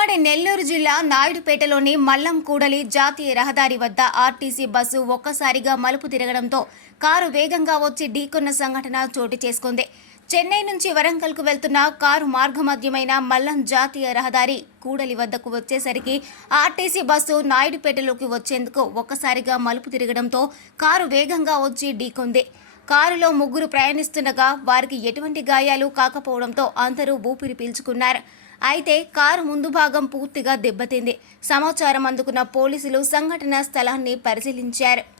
గుంటూరు జిల్లా నాయుడుపేటలోని మల్లం కూడలి జాతీయ రహదారి వద్ద ఆర్టీసీ బస్సు ఒక్కసారిగా మలుపు తిరగడంతో కారు వేగంగా వచ్చి ఢీకొన్న సంఘటన చోటు చేసుకుంది. చెన్నై నుంచి వరంగల్కు వెళ్తున్న కారు మార్గమధ్యమైన మల్లం జాతీయ రహదారి కూడలి వద్దకు వచ్చేసరికి ఆర్టీసీ బస్సు నాయుడుపేటలోకి వచ్చేందుకు ఒక్కసారిగా మలుపు తిరగడంతో కారు వేగంగా వచ్చి ఢీకొంది. కారులో ముగ్గురు ప్రయాణిస్తుండగా వారికి ఎటువంటి గాయాలు కాకపోవడంతో అందరూ ఊపిరి పీల్చుకున్నారు. అయితే కారు ముందు భాగం పూర్తిగా దెబ్బతింది. సమాచారం అందుకున్న పోలీసులు సంఘటన స్థలాన్ని పరిశీలించారు.